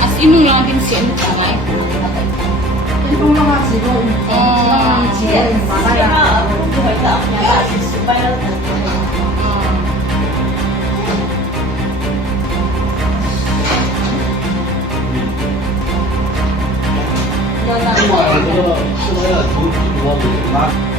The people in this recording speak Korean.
As inung lang din siya ng tangay. Inung lang si Ron. 와, 이거 吃了要挺多的。